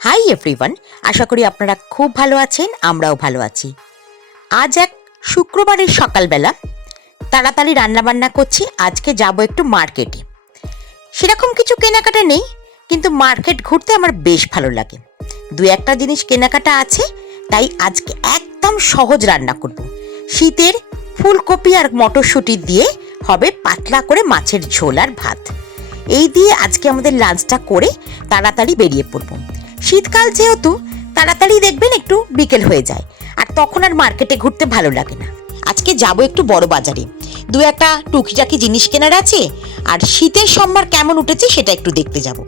Hi everyone আশা করি আপনারা খুব ভালো আছেন, আমরাও ভালো আছি। আজ এক শুক্রবারের সকালবেলা তাড়াতাড়ি রান্নাবান্না করছি, আজকে যাব একটু মার্কেটে। সেরকম কিছু কেনাকাটা নেই, কিন্তু মার্কেট ঘুরতে আমার বেশ ভালো লাগে। দু একটা জিনিস কেনাকাটা আছে, তাই আজকে একদম সহজ রান্না করব। শীতের ফুলকপি আর মটরশুঁটি দিয়ে হবে পাতলা করে মাছের ঝোল আর ভাত। এই দিয়ে আজকে আমাদের লাঞ্চটা করে তাড়াতাড়ি বেরিয়ে পড়ব। শীতকাল যেহেতু, তাড়াতাড়ি দেখবেন একটু বিকেল হয়ে যায়। আর তখন আর মার্কেটে ঘুরতে ভালো লাগে না। আজকে যাব একটু বড় বাজারে। দু একটা টুকিটাকি জিনিস কেনার আছে, আর শীতের সম্ভার কেমন উঠেছে সেটা একটু দেখতে যাব।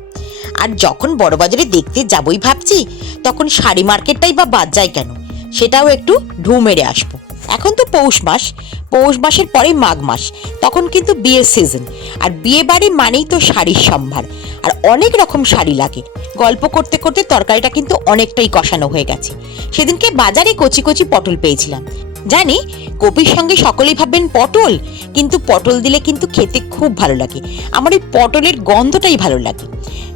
আর যখন বড় বাজারে দেখতে যাবই ভাবছি, তখন শাড়ি মার্কেটটাই বা বাদ যায় কেন? সেটাও একটু ঢু মেরে আসব। এখন তো পৌষ মাস, পৌষ মাসের পরেই মাঘ মাস, তখন কিন্তু বিয়ের সিজন আর বিয়ে বাড়ি মানেই তো শাড়ির সম্ভার। আর অনেক রকম শাড়ি লাগে। গল্প করতে করতে তরকারিটা কিন্তু অনেকটাই কষানো হয়ে গেছে। সেদিনকে বাজারে কচি কচি পটল পেয়েছিলাম। জানি, কপির সঙ্গে সকলেই ভাববেন পটল, কিন্তু পটল দিলে কিন্তু খেতে খুব ভালো লাগে। আমার এই পটলের গন্ধটাই ভালো লাগে।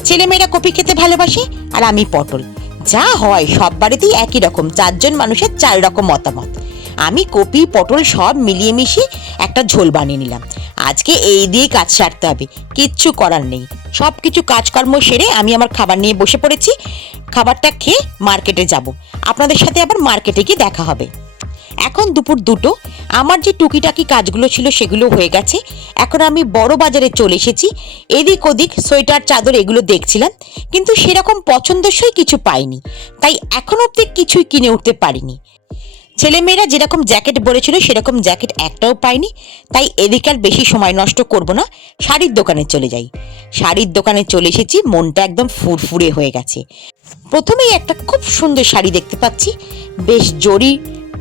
ছেলেমেয়েরা কপি খেতে ভালোবাসে, আর আমি পটল। যা হয়, সব বাড়িতেই একই রকম, চারজন মানুষের চার রকম মতামত। আমি কপি, পটল সব মিলিয়ে মিশিয়ে একটা ঝোল বানিয়ে নিলাম। আজকে এই দিয়ে কাজ সারতে হবে, কিচ্ছু করার নেই। সব কিছু কাজকর্ম সেরে আমি আমার খাবার নিয়ে বসে পড়েছি। খাবারটা খেয়ে মার্কেটে যাব। আপনাদের সাথে আবার মার্কেটে গিয়ে দেখা হবে। এখন দুপুর দুটো, আমার যে টুকিটাকি কাজগুলো ছিল সেগুলো হয়ে গেছে। এখন আমি বড় বাজারে চলে এসেছি। এদিক ওদিক সোয়েটার, চাদর এগুলো দেখছিলাম, কিন্তু সেরকম পছন্দসই কিছু পাইনি। তাই এখন অব্দি কিছুই কিনে উঠতে পারিনি। ছেলেমেয়েরা যেরকম জ্যাকেট বলেছিল সেরকম জ্যাকেট একটাও পাইনি। তাই এদিকে আর বেশি সময় নষ্ট করব না, শাড়ির দোকানে চলে যাই। শাড়ির দোকানে চলে এসেছি, মনটা একদম ফুরফুরে হয়ে গেছে। প্রথমেই একটা খুব সুন্দর শাড়ি দেখতে পাচ্ছি, বেশ জরি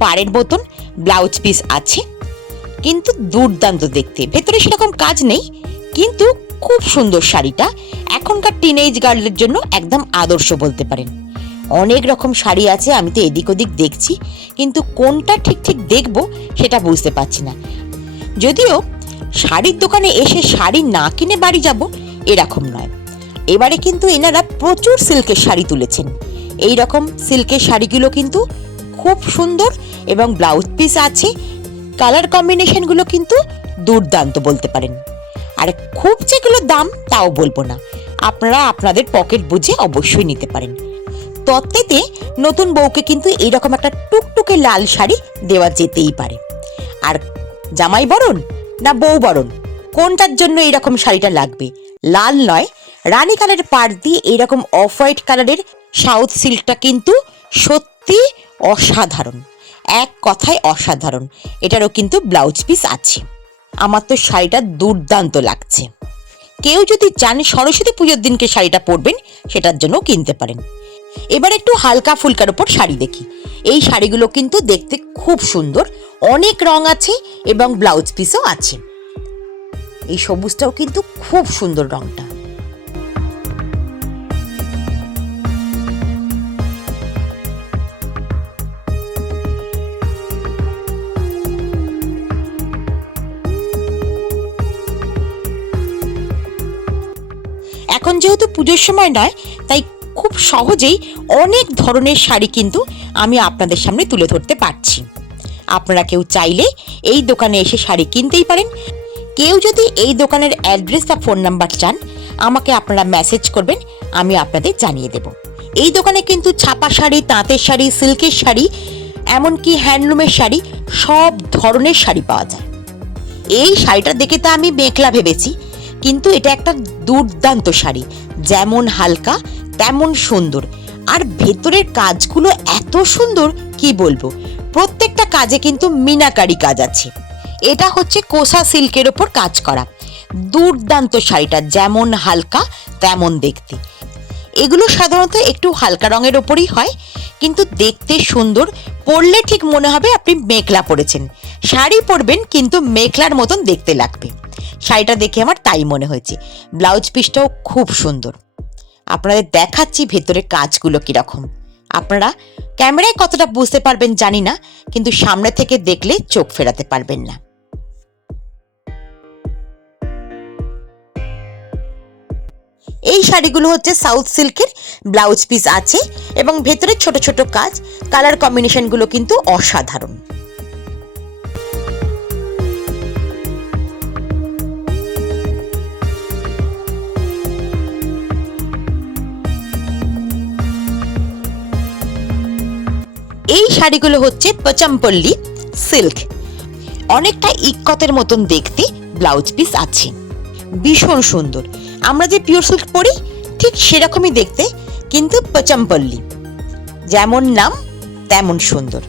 পাড়ের মতন, ব্লাউজ পিস আছে। কিন্তু দুর্দান্ত দেখতে, ভেতরে সেরকম কাজ নেই, কিন্তু খুব সুন্দর শাড়িটা। এখনকার টিনেজ গার্লের জন্য একদম আদর্শ বলতে পারেন। অনেক রকম শাড়ি আছে, আমি তো এদিক ওদিক দেখছি, কিন্তু কোনটা ঠিক ঠিক দেখব সেটা বুঝতে পারছি না। যদিও শাড়ির দোকানে এসে শাড়ি না কিনে বাড়ি যাব, এরকম নয়। এবারে কিন্তু এনারা প্রচুর সিল্কের শাড়ি তুলেছেন। এই রকম সিল্কের শাড়িগুলো কিন্তু খুব সুন্দর এবং ব্লাউজ পিস আছে, কালার কম্বিনেশনগুলো কিন্তু দুর্দান্ত বলতে পারেন। আর খুব যেগুলো দাম তাও বলব না, আপনারা আপনাদের পকেট বুঝে অবশ্যই নিতে পারেন। তত্ত্বেতে নতুন বউকে কিন্তু এইরকম একটা টুকটুকে লাল শাড়ি দেওয়া যেতেই পারে। আর জামাই বরণ না বউ বরণ, কোনটার জন্য এইরকম শাড়িটা লাগবে? লাল নয়, রানী কালারের পাড় দিয়ে এইরকম অফ হোয়াইট কালারের সাউথ সিল্কটা কিন্তু সত্যি অসাধারণ, এক কথায় অসাধারণ। এটারও কিন্তু ব্লাউজ পিস আছে। আমার তো শাড়িটা দুর্দান্ত লাগছে। কেউ যদি চান সরস্বতী পুজোর দিনকে শাড়িটা পরবেন, সেটার জন্য কিনতে পারেন। এবার একটু হালকা ফুলকার উপর শাড়ি দেখি। এই শাড়িগুলো কিন্তু দেখতে খুব সুন্দর। অনেক রং আছে এবং ব্লাউজ পিসও আছে। এই সবুজটাও কিন্তু খুব সুন্দর রংটা। এখন যেহেতু পুজোর সময় নয়, তাই খুব সহজেই অনেক ধরনের শাড়ি কিন্তু আমি আপনাদের সামনে তুলে ধরতে পারছি। আপনারা কেউ চাইলে এই দোকানে এসে শাড়ি কিনতেই পারেন। কেউ যদি এই দোকানের অ্যাড্রেস বা ফোন নাম্বার চান, আমাকে আপনারা মেসেজ করবেন, আমি আপনাদের জানিয়ে দেব। এই দোকানে কিন্তু ছাপা শাড়ি, তাঁতের শাড়ি, সিল্কের শাড়ি, এমনকি হ্যান্ডলুমের শাড়ি, সব ধরনের শাড়ি পাওয়া যায়। এই শাড়িটা দেখে তো আমি মেঘলা ভেবেছি, কিন্তু এটা একটা দুর্দান্ত শাড়ি, যেমন হালকা তেমন সুন্দর। আর ভেতরের কাজগুলো এত সুন্দর, কি বলব? প্রত্যেকটা কাজে কিন্তু মিনাকারি কাজ আছে। এটা হচ্ছে কোসা সিল্কের ওপর কাজ করা। দুর্দান্ত শাড়িটা, যেমন হালকা, তেমন দেখতে। এগুলো সাধারণত একটু হালকা রঙের ওপরই হয়, কিন্তু দেখতে সুন্দর। পরলে ঠিক মনে হবে আপনি মেঘলা পরেছেন। শাড়ি পরবেন, কিন্তু মেঘলার মতন দেখতে লাগবে। শাড়িটা দেখে আমার তাই মনে হয়েছে। ব্লাউজ পিসটাও খুব সুন্দর। আপনাদের দেখাচ্ছি ভেতরে কাজগুলো কীরকম। আপনারা ক্যামেরায় কতটা বুঝতে পারবেন জানি না, কিন্তু সামনে থেকে দেখলে চোখ ফেরাতে পারবেন না। এই শাড়িগুলো হচ্ছে সাউথ সিল্কের ব্লাউজ পিস আছে এবং ভেতরে ছোট ছোট কাজ, কালার কম্বিনেশনগুলো কিন্তু অসাধারণ। এই শাড়িগুলো হচ্ছে পচামপল্লি সিল্ক। অনেকটা ইক্কতের মতন দেখতে ব্লাউজ পিস আছে। ভীষণ সুন্দর। আমরা যে পিওর সিল্ক পরি, ঠিক সেরকমই দেখতে, কিন্তু পচামপল্লি। যেমন নাম, তেমন সুন্দর।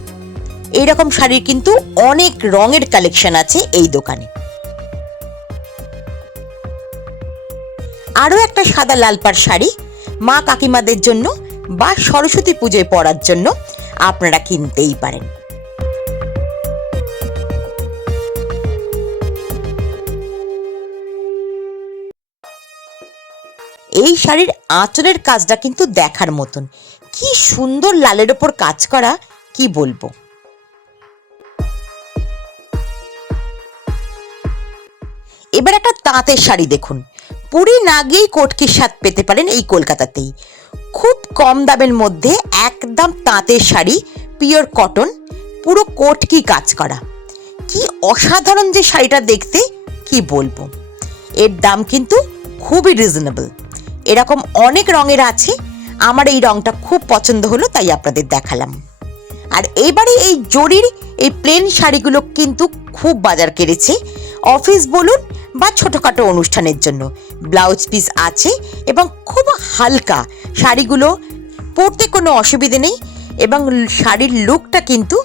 এইরকম শাড়ির কিন্তু অনেক রঙের কালেকশন আছে এই দোকানে। আরও একটা সাদা লাল পাড় শাড়ি মা কাকিমাদের জন্য বা সরস্বতী পুজোয় পরার জন্য আপনারা কিনতেই পারেন। এই শাড়ির আঁচলের কাজটা কিন্তু দেখার মতন। কি সুন্দর লালের ওপর কাজ করা, কি বলব? এবার একটা তাঁতের শাড়ি দেখুন। পুরী না গিয়েই কোটকির স্বাদ পেতে পারেন এই কলকাতাতেই। খুব কম দামের মধ্যে একদম তাঁতের শাড়ি পিওর কটন পুরো কোটকি কাজ করা? কি অসাধারণ যে শাড়িটা দেখতে, কি বলব? এর দাম কিন্তু খুবই রিজনেবল এরকম অনেক রঙের আছে, আমার এই রঙটা খুব পছন্দ হলো, তাই আপনাদের দেখালাম। আর এইবারে এই জরির, এই প্লেন শাড়িগুলো কিন্তু খুব বাজার কেড়েছে। অফিস বলুন বা ছোটোখাটো অনুষ্ঠানের জন্য। ব্লাউজ পিস আছে এবং খুব হালকা শাড়িগুলো পরতে কোনো অসুবিধে নেই এবং শাড়ির লুকটা কিন্তু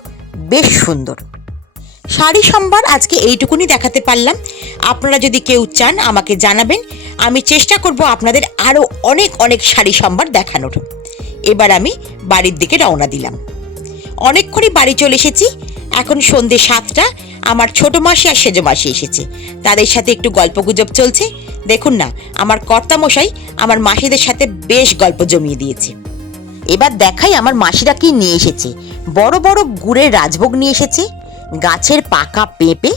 বেশ সুন্দর। শাড়ি সম্ভার আজকে এইটুকুনি দেখাতে পারলাম। আপনারা যদি কেউ চান আমাকে জানাবেন। আমি চেষ্টা করব আপনাদের আরও অনেক অনেক শাড়ি সম্ভার দেখানোর। এবার আমি বাড়ির দিকে রওনা দিলাম। অনেকক্ষণই বাড়ি চলে এসেছি। এখন সন্ধে সাতটা। আমার ছোট মাসি আর সেজো মাসি এসেছে। তাদের সাথে একটু গল্প গুজব চলছে। দেখুন না, আমার কর্তামশাই আমার মাসিদের সাথে বেশ গল্প জমিয়ে দিয়েছে। এবার দেখাই আমার মাসিরা কি নিয়ে এসেছে। বড় বড় গুড়ের রাজভোগ নিয়ে এসেছে, গাছের পাকা পেঁপে,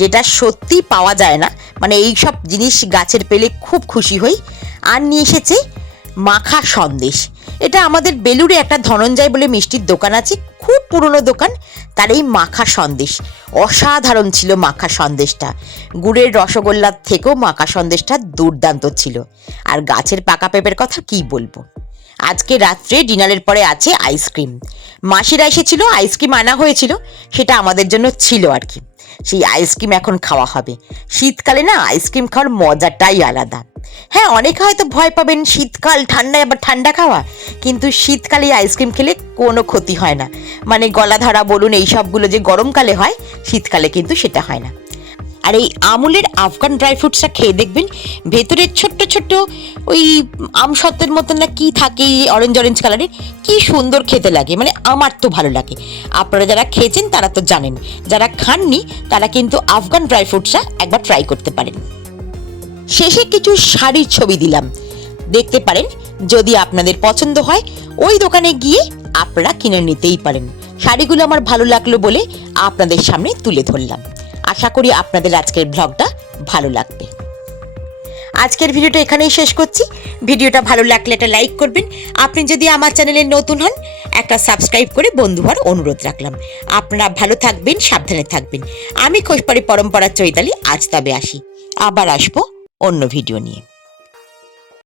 যেটা সত্যি পাওয়া যায় না মানে এই সব জিনিস গাছের পেলে খুব খুশি হই, আর নিয়ে এসেছে মাখা সন্দেশ। এটা আমাদের বেলুরে একটা ধনঞ্জয় বলে মিষ্টির দোকান আছে, খুব পুরনো দোকান, তার এই মাখা সন্দেশ। অসাধারণ ছিল মাখা সন্দেশটা। গুড়ের রসগোল্লার থেকেও মাখা সন্দেশটা দুর্দান্ত ছিল। আর গাছের পাকা পেঁপের কথা কি বলব? আজকে রাত্রে ডিনারের পরে আছে আইসক্রিম। মাসিরা এসেছিল, আইসক্রিম আনা হয়েছিল, সেটা আমাদের জন্য ছিল আর কি। সেই আইসক্রিম এখন খাওয়া হবে। শীতকালে না, আইসক্রিম খাওয়ার মজাটাই আলাদা। হ্যাঁ অনেকে হয়তো ভয় পাবেন শীতকাল, ঠান্ডায় আবার ঠান্ডা খাওয়া, কিন্তু শীতকালে আইসক্রিম খেলে কোনো ক্ষতি হয় না। মানে গলা ধরা বলুন, এই সবগুলো যে গরমকালে হয়, শীতকালে কিন্তু সেটা হয় না। আর এই আমুলের আফগান ড্রাই ফ্রুটসটা খেয়ে দেখবেন ভেতরে ছোট্ট ছোট্ট ওই আমসত্ত্বের মতন না কি থাকে অরেঞ্জ অরেঞ্জ কালারের কি সুন্দর খেতে লাগে মানে আমার তো ভালো লাগে। আপনারা যারা খেয়েছেন তারা তো জানেন, যারা খাননি তারা কিন্তু আফগান ড্রাই ফ্রুটসটা একবার ট্রাই করতে পারেন। শেষে কিছু শাড়ির ছবি দিলাম। দেখতে পারেন, যদি আপনাদের পছন্দ হয়, ওই দোকানে গিয়ে আপনারা কিনে নিতেই পারেন। শাড়িগুলো আমার ভালো লাগল বলে আপনাদের সামনে তুলে ধরলাম। আশা করি আপনাদের আজকের ব্লগটা ভালো লাগবে। আজকের ভিডিওটা এখানেই শেষ করছি। ভিডিওটা ভালো লাগলে একটা লাইক করবেন। আপনি যদি আমার চ্যানেলে নতুন হন, একটা সাবস্ক্রাইব করে বন্ধু হওয়ার অনুরোধ রাখলাম। আপনারা ভালো থাকবেন, সাবধানে থাকবেন। আমি খোঁজপাড়ি পরম্পরা চৈতালি, আজ তবে আসি। আবার আসব অন্য ভিডিও নিয়ে।